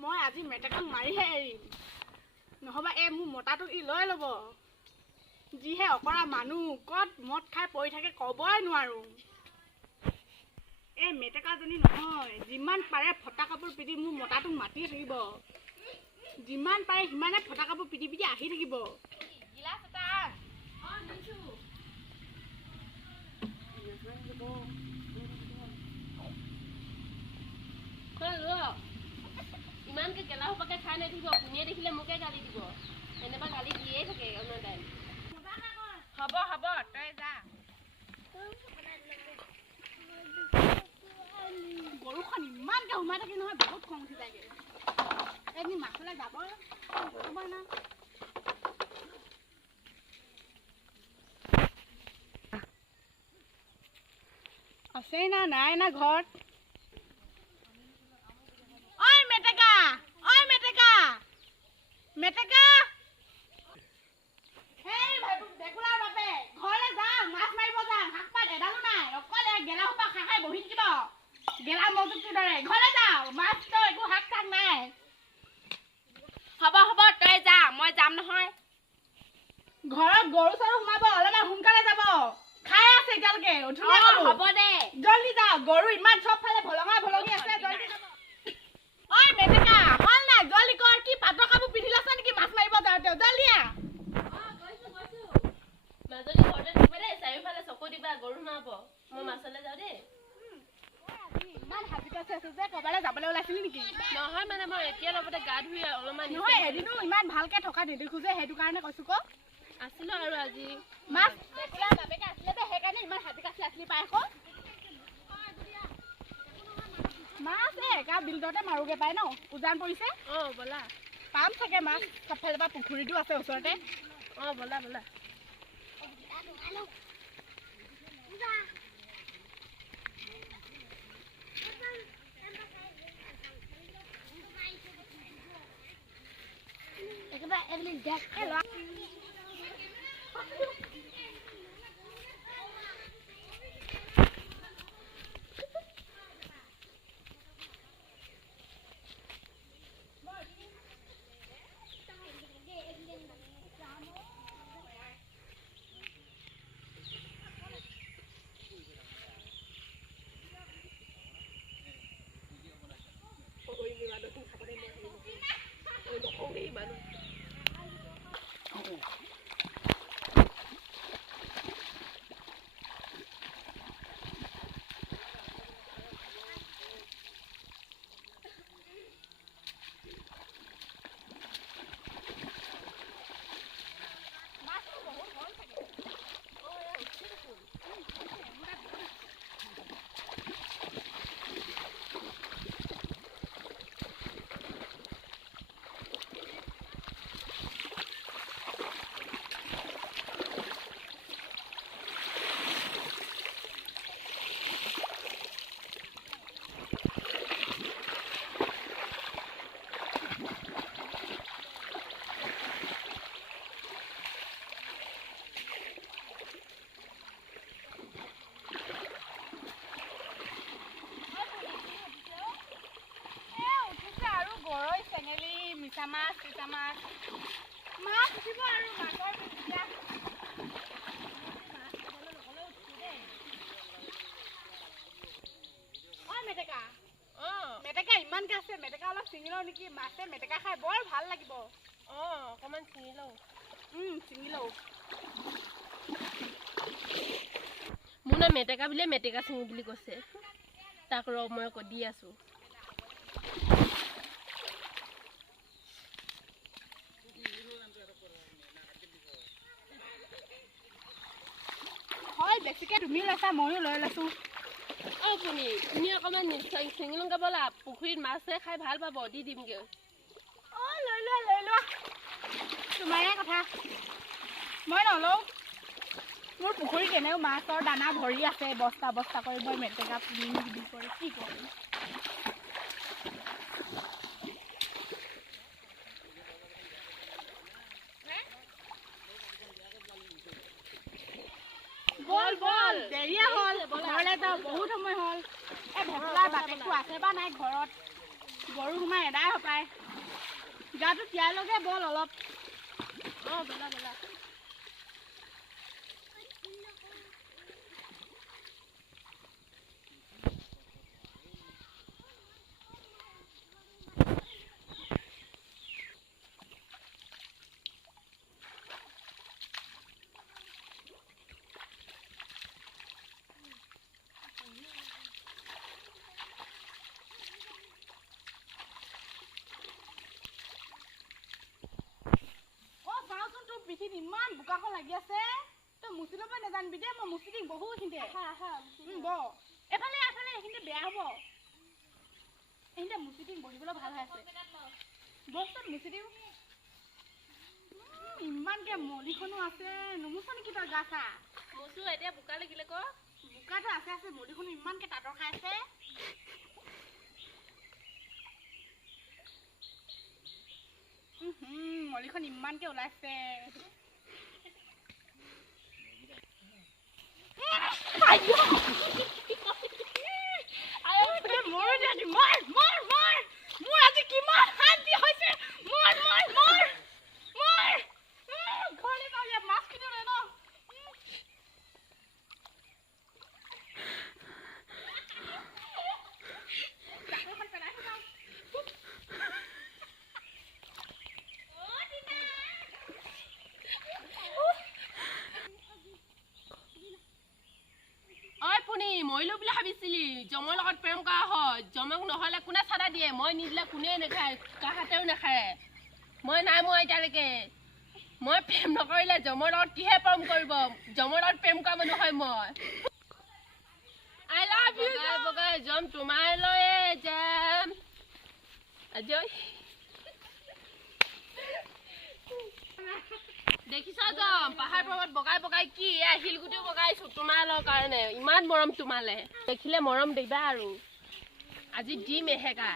মই আজি মেটেকাক মাৰিহে এৰিম নহবা এই মোৰ মতাটো ই লৈ ল'ব যিহে অকৰা মানুহ ক'ত মদ খাই পৰি থাকে ক'বই নোৱাৰো এই মেটেকাজনী নহয় যিমান পাৰে ফটা কাপোৰ পিন্ধি মোৰ মতাটোক মাতিয়ে থাকিব যিমান পাৰে সিমানে ফটা কাপোৰ পিন্ধি পিন্ধি আহি থাকিব গিলাচ এটা নিছো ইমানকে গেলা হোপাকে খাই নাথাকিব কোনে দেখিলে মোকে গালি দিব এনেবা গালি দিয়েই থাকে অন্য টাইম হ'ব হ'ব তই যা গৰুখন ইমানকে সোমাই থাকি নহয় বহুত খং উঠি যায়গে এদিন মাছলৈ যাব না আছেই না নাই না ঘৰত ঐ মেটেকা মেটেকা মেটেকা হেই ভেকুলাৰ বাপে ঘৰলৈ যাওঁ মাছ মাৰিব যাওঁ শাক পাত এডালো নাই অকল গেলা সোপা খাই বহি থাকিব গেলা মজুকটোৰ দৰে ঘৰলৈ যাওঁ মাছটো একো শাক চাক নাই হ'ব হ'ব তই যা মই যাম নহয় ঘৰত গৰু চৰু সোমাব অলপমান সোনকালে যাব খাই আছে এতিয়ালৈকে হ'ব দে জলদি যা গৰু ইমান চবফালে ভলঙা ভলঙি আছে জলদি যাব ঐ মেটেকা হল নাই জলদি কৰ কি পাটৰ কাপোৰ পিন্ধি লৈছ নেকি মাছ মাৰিব যাওঁতে জলদি মাজনী ঘৰতে থাকিব দেই চাৰিওফালে চকু দিবা গৰু সোমাব মই মাছলৈ যাওঁ দেই ইমান হাজিকাছে আছে যে ক'ৰবালৈ যাবলৈ ওলাইছিলি নেকি নহয় মানে মই এতিয়া লগতে গা ধুই অলপমান নহয় এদিনো ইমান ভালকে থকা নেদেখো যে সেইটো কাৰণে কৈছো ক আছিলো আৰু আজি মাছ বেকুলাৰ বাপেকে আছিলে যে সেইকাৰণে ইমান হাজিকাছে আছিলি পাই আকৌ মাছ একা বিলতে মাৰোগে পাই ন উজান পৰিছে ব'লা পাম চাগে মাছ চবফালে পৰা পুখুৰীটো আছে ওচৰতে ব'লা ব'লা একেবাৰে এভলি দেখ মাছ মাছ উঠিব আৰু মাছৰ পিঠা মেটেকা মেটেকা ইমানকে আছে মেটেকা অলপ চিঙি লওঁ নেকি মাছে মেটেকা খাই বৰ ভাল লাগিব অকণমান চিঙি লওঁ চিঙি লওঁ মোৰ না মেটেকা বুলিয়ে মেটেকা চিঙি বুলি কৈছে তাক ৰ মই দি আছো বেছিকে তুমি লৈছা ময়ো লৈ লৈছো আপুনি তুমি অকণমান চিঙি লওঁ ব'লা পুখুৰীত মাছে খাই ভাল পাব দি দিমগৈ লৈ লোৱা তোমাৰে কথা মই নলওঁ মোৰ পুখুৰীত এনেও মাছৰ দানা ভৰি আছে বস্তা বস্তা কৰি মই মেটেকা পুৰি কৰি কি কৰিম বল দেৰিয়া হ'ল ঘৰলৈ যাওঁ বহুত সময় হ'ল এই ভেকুলাৰ বাপেকটো আছে বা নাই ঘৰত গৰু সোমাই এদাই হপায় গাটো তিয়াই লগে বল অলপ বেলা পিঠিত ইমান বোকাখন লাগি আছে তই মুচি ল'ব নাজানিবি দে মই মুচি দিম বহুত এইখিনিতে এফালে এইখিনিতে বেয়া হ'ব এইখিনিতে মুচি দিম বহিবলৈ ভাল হৈ আছে বস্তু মুচি দিম ইমানকে মলিখনো আছে নুমুচ নেকি তই গা চা মুচু এতিয়া বোকা লাগিলে ক বোকাটো আছে মলিখনো ইমানকে তাঁতৰ খাই আছে মলিখন ইমানকে ওলাইছে মোৰ আজি কিমান শান্তি হৈছে ঘৰলে যাওঁ মাছ কিনিলে ন মৰিলো বুলি ভাবিছিলি জমৰ লগত প্ৰেম কৰা হয় জমক নহ'লে কোনে চাদা দিয়ে মই নিদিলে কোনে নাখায় কাহাতেও নাখায় মই নাই মই এতিয়ালৈকে মই প্ৰেম নকৰিলে জমৰ লগত কিহে প্ৰেম কৰিব জমৰ লগত প্ৰেম কৰা মানুহ হয় মই আই লাভ ইউ বগাই জম তোমালৈ যাম আজয় দেখিছা যাম পাহাৰ পৰ্বত বগাই কি শিলগুটি বগাইছো তোমালৰ কাৰণে ইমান মৰম তোমালে দেখিলে মৰম দিবা আৰু আজি দিম এহেকা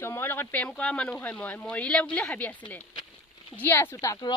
জমৰ লগত প্ৰেম কৰা মানুহ হয় মই মৰিলে বুলি ভাবি আছিলে দি আছো তাক ৰ